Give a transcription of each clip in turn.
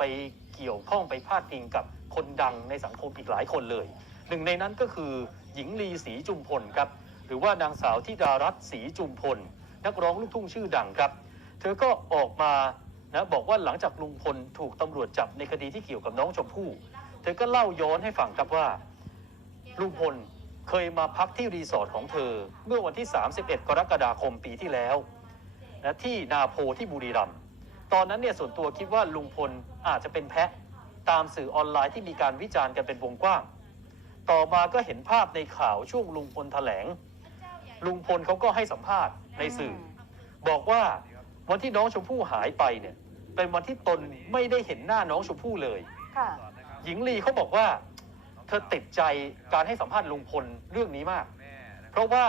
ไปเกี่ยวข้องไปพาดพิงกับคนดังในสังคมอีกหลายคนเลย หนึ่งในนั้นก็คือหญิงลีศรีจุมพลครับ หรือว่านางสาวธิดารัตน์ศรีจุมพล นักร้องลูกทุ่งชื่อดังครับ เธอก็ออกมานะบอกว่าหลังจากลุงพลถูกตำรวจจับในคดีที่เกี่ยวกับน้องชมพู่ เธอก็เล่าย้อนให้ฟังครับว่า ลุงพลเคยมาพักที่รีสอร์ทของเธอ เมื่อวันที่ 31 กรกฎาคมปีที่แล้วนะที่นาโพที่บุรีรัมย์ ตอนนั้นเนี่ยส่วนตัวคิดว่าลุงพลอาจจะเป็นแพะตามสื่อออนไลน์ที่มีการวิจารณ์กันเป็นวงกว้าง ต่อมาก็เห็นภาพในข่าวช่วงลุงพลแถลง ลุงพลเขาก็ให้สัมภาษณ์ในสื่อ บอกว่าวันที่น้องชมพู่หายไปเนี่ย เป็นวันที่ตนไม่ได้เห็นหน้าน้องชมพู่เลย ค่ะ หญิงลีเขาบอกว่า เธอติดใจการให้สัมภาษณ์ลุงพลเรื่องนี้มาก เพราะว่า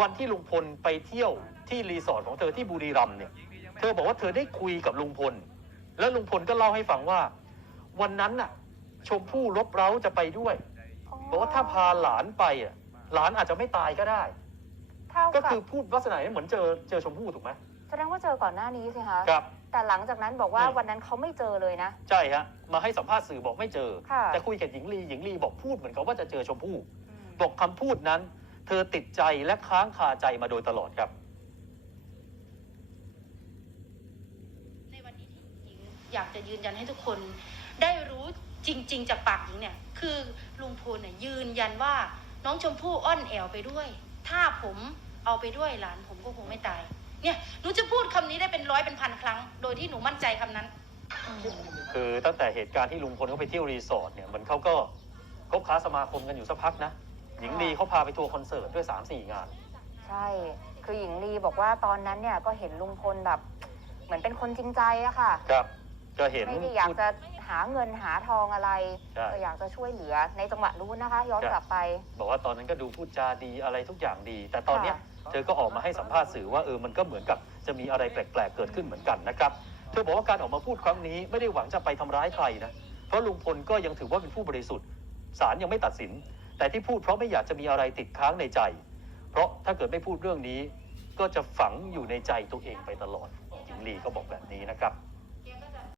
วันที่ลุงพลไปเที่ยวที่รีสอร์ทของเธอที่บุรีรัมย์เนี่ย เธอบอกว่าเธอได้คุยกับลุงพล แล้วลุงพลก็เล่าให้ฟังว่า วันนั้นน่ะ ชมพู่รบเร้าจะไปด้วยบอกว่าถ้าพาหลานไปอะ หลานอาจจะไม่ตายก็ได้ เท่าก็กับคือพูดลักษณะนี้เหมือนเจอเจอชมพู่ถูกไหมแสดงว่าเจอก่อนหน้านี้สิคะครับ แต่หลังจากนั้นบอกว่าอืม วันนั้นเขาไม่เจอเลยนะ ใช่ฮะมาให้สัมภาษณ์สื่อบอกไม่เจอ ค่ะ แต่คุยกับหญิงลีหญิงลีบอกพูดเหมือนกับว่าจะเจอชมพู่อืมบอกคำพูดนั้น เธอติดใจและค้างคาใจมาโดยตลอดครับ ในวันนี้ที่หญิง อยากจะยืนยันให้ทุกคน ได้รู้จริง ๆ จากปากหญิงเนี่ย คือลุงพลเนี่ยยืนยันว่าน้องชมพู่อ้อนแอวไปด้วย ถ้าผมเอาไปด้วยหลานผมก็คงไม่ตาย เนี่ยหนูจะพูดคำนี้ได้เป็นร้อยเป็นพันครั้ง โดยที่หนูมั่นใจคำนั้น คือตั้งแต่เหตุการณ์ที่ลุงพลเขาไปเที่ยวรีสอร์ทเนี่ยมันเขาก็คบค้าสมาคมกันอยู่สักพักนะ หญิงลีเขาพาไปทัวร์คอนเสิร์ตด้วย3ามสี่งาน ใช่ คือหญิงลีบอกว่าตอนนั้นเนี่ยก็เห็นลุงพลแบบ เหมือนเป็นคนจริงใจอะค่ะ ครับ ก็เห็น ไม่ได้อยากจะหาเงินหาทองอะไรใช่ ก็อยากจะช่วยเหลือในจังหวะนู้นนะคะ ย้อนครับกลับไป บอกว่าตอนนั้นก็ดูพูดจาดีอะไรทุกอย่างดี แต่ตอนเนี้ยค่ะเธอก็ออกมาให้สัมภาษณ์สื่อว่าเออมันก็เหมือนกับจะมีอะไรแปลกๆเกิดขึ้นเหมือนกันนะครับ เธอบอกว่าการออกมาพูดครั้งนี้ไม่ได้หวังจะไปทำร้ายใครนะ เพราะลุงพลก็ยังถือว่าเป็นผู้บริสุทธิ์ศาลยังไม่ตัดสิน แต่ที่พูดเพราะไม่อยากจะมีอะไรติดค้างในใจ เพราะถ้าเกิดไม่พูดเรื่องนี้ ก็จะฝังอยู่ในใจตัวเองไปตลอดหญิงลีก็บอกแบบนี้นะครับ